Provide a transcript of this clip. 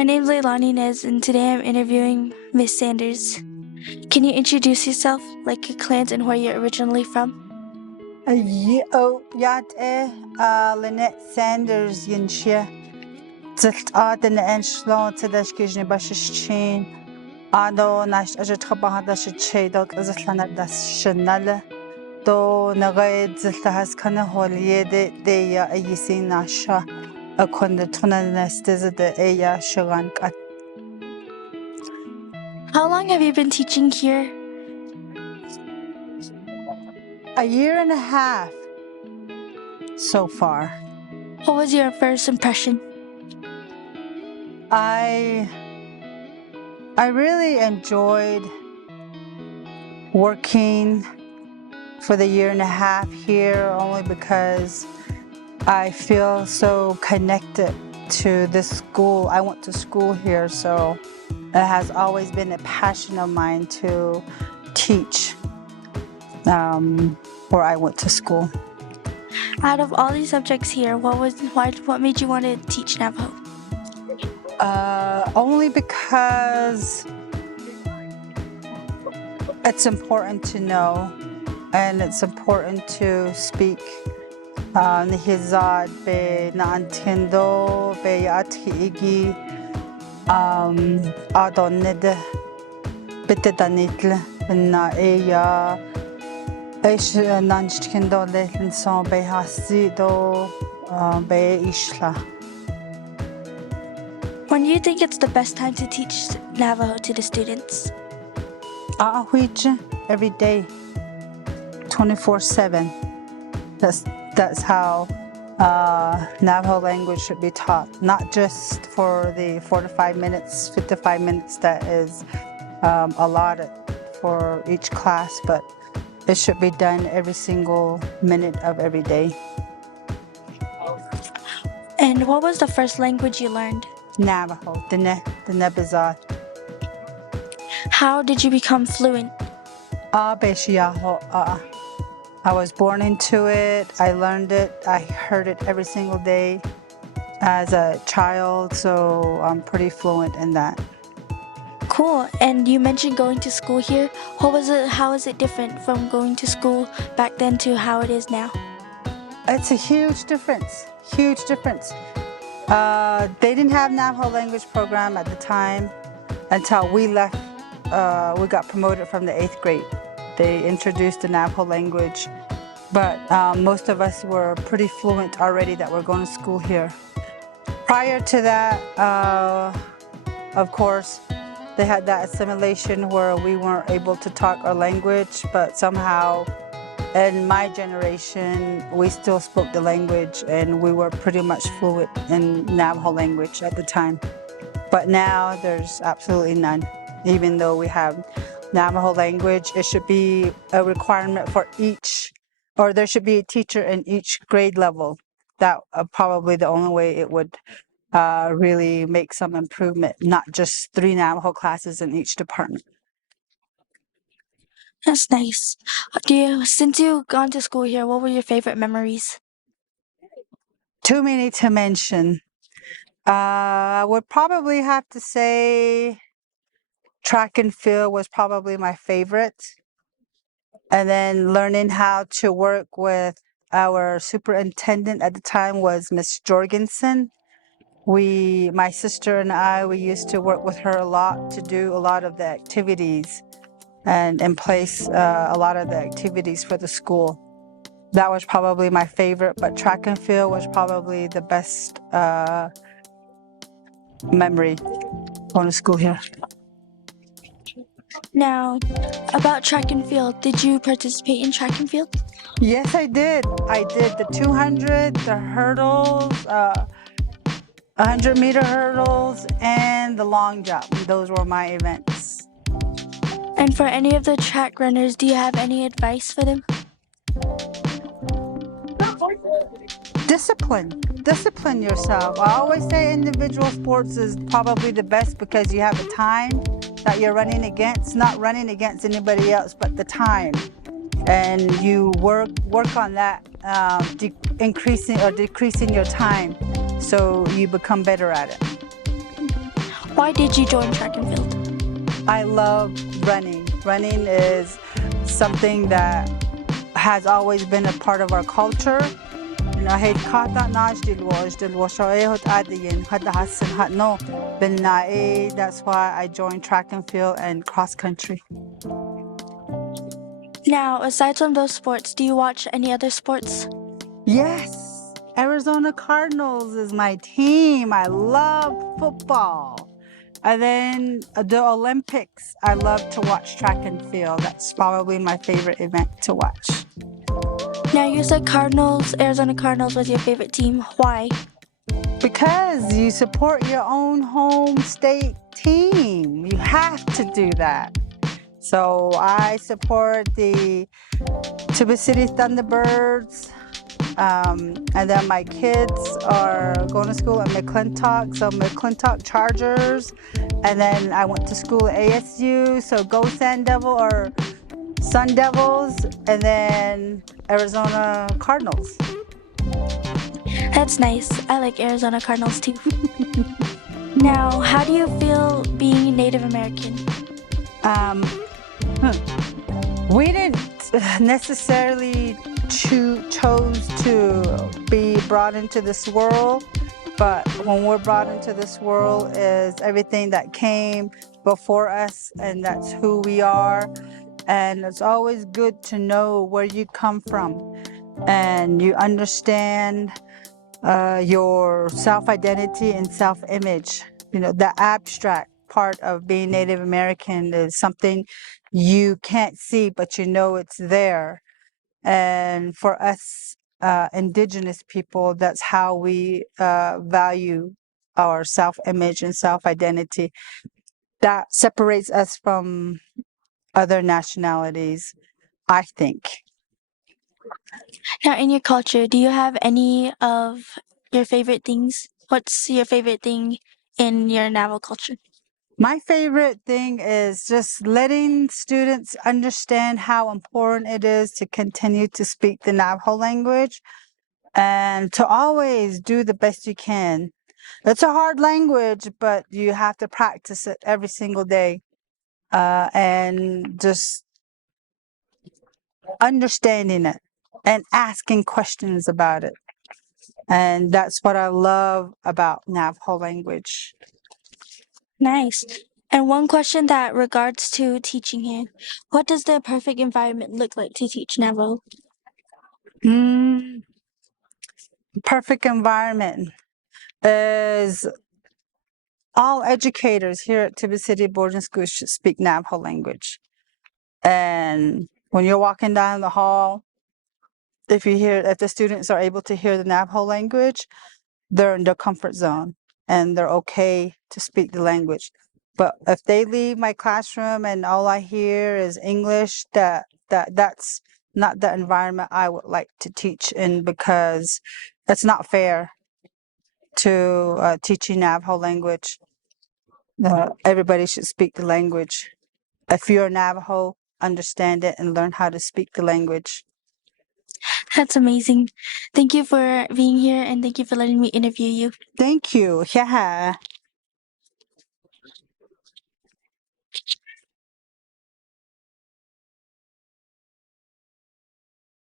My name's Leilani Nez, and today I'm interviewing Miss Sanders. Can you introduce yourself, like your clans and where you're originally from? Lynette Sanders Yinshia. Zilt Aden Enschlo Tedeshkijni Bashichin. Ado Nash Ajatabaha Dashiche dot Azatlana das Shanale. Do Nagay Zilta has Kana Holiede de Ya Ayisi Nasha. A condertuna nestes de Eya Shagan. How long have you been teaching here? A year and a half so far. What was your first impression? I really enjoyed working for the year and a half here only because I feel so connected to this school. I went to school here, so it has always been a passion of mine to teach where I went to school. Out of all these subjects here, what made you want to teach Navajo? Only because it's important to know and it's important to speak. Nihizad be na entiendo be atigi adonede bitte danitl na eya esh nanchtindo lehn so be hasido be ishla. When do you think it's the best time to teach Navajo to the students? Every day, 24/7. That's how Navajo language should be taught. Not just for the 45 minutes, 55 minutes that is allotted for each class, but it should be done every single minute of every day. And what was the first language you learned? Navajo, the Nebizat. How did you become fluent? I was born into it. I learned it. I heard it every single day as a child, so I'm pretty fluent in that. Cool. And you mentioned going to school here. How is it different from going to school back then to how it is now? It's a huge difference. Huge difference. They didn't have Navajo language program at the time until we left. We got promoted from the 8th grade. They introduced the Navajo language, but most of us were pretty fluent already that were going to school here. Prior to that, of course, they had that assimilation where we weren't able to talk our language, but somehow in my generation, we still spoke the language and we were pretty much fluent in Navajo language at the time. But now there's absolutely none. Even though we have Navajo language, it should be a requirement for each, or there should be a teacher in each grade level. That probably the only way it would really make some improvement, not just 3 Navajo classes in each department. That's nice. Since you've gone to school here, what were your favorite memories? Too many to mention. I would probably have to say track and field was probably my favorite. And then learning how to work with our superintendent at the time was Miss Jorgensen. My sister and I, we used to work with her a lot to do a lot of the activities and in place a lot of the activities for the school. That was probably my favorite, but track and field was probably the best memory going to school here. Now, about track and field, did you participate in track and field? Yes, I did. I did the 200, the hurdles, 100-meter hurdles, and the long jump. Those were my events. And for any of the track runners, do you have any advice for them? Discipline yourself. I always say individual sports is probably the best because you have a time that you're running against, not running against anybody else, but the time. And you work on that, increasing or decreasing your time so you become better at it. Why did you join track and field? I love running. Running is something that has always been a part of our culture. You know, hey, kata naj dilwa shoe hot adiyin hada hasan hat no bin nae. That's why I joined track and field and cross country. Now, aside from those sports, do you watch any other sports? Yes, Arizona Cardinals is my team. I love football. And then the Olympics, I love to watch track and field. That's probably my favorite event to watch. Now, you said Cardinals, Arizona Cardinals was your favorite team. Why? Because you support your own home state team. You have to do that. So I support the Tuba City Thunderbirds. And then my kids are going to school at McClintock, so McClintock Chargers. And then I went to school at ASU, so go Sun Devils, and then Arizona Cardinals. That's nice. I like Arizona Cardinals too. Now, how do you feel being Native American? We didn't necessarily chose to be brought into this world, but when we're brought into this world is everything that came before us, and that's who we are. And it's always good to know where you come from, and you understand your self-identity and self-image. You know, the abstract part of being Native American is something you can't see, but you know it's there. And for us indigenous people, that's how we value our self-image and self-identity. That separates us from other nationalities, I think. Now, in your culture, do you have any of your favorite things? What's your favorite thing in your Navajo culture? My favorite thing is just letting students understand how important it is to continue to speak the Navajo language and to always do the best you can. It's a hard language, but you have to practice it every single day, and just understanding it and asking questions about it. And that's what I love about Navajo language. Nice. And one question that regards to teaching here. What does the perfect environment look like to teach Navajo? Perfect environment is all educators here at Tuba City Boarding School should speak Navajo language. And when you're walking down the hall, if the students are able to hear the Navajo language, they're in their comfort zone and they're okay to speak the language. But if they leave my classroom and all I hear is English, that's not the environment I would like to teach in, because it's not fair to teaching Navajo language. Everybody should speak the language. If you're Navajo, understand it and learn how to speak the language. That's amazing. Thank you for being here and thank you for letting me interview you. Thank you. Yeah.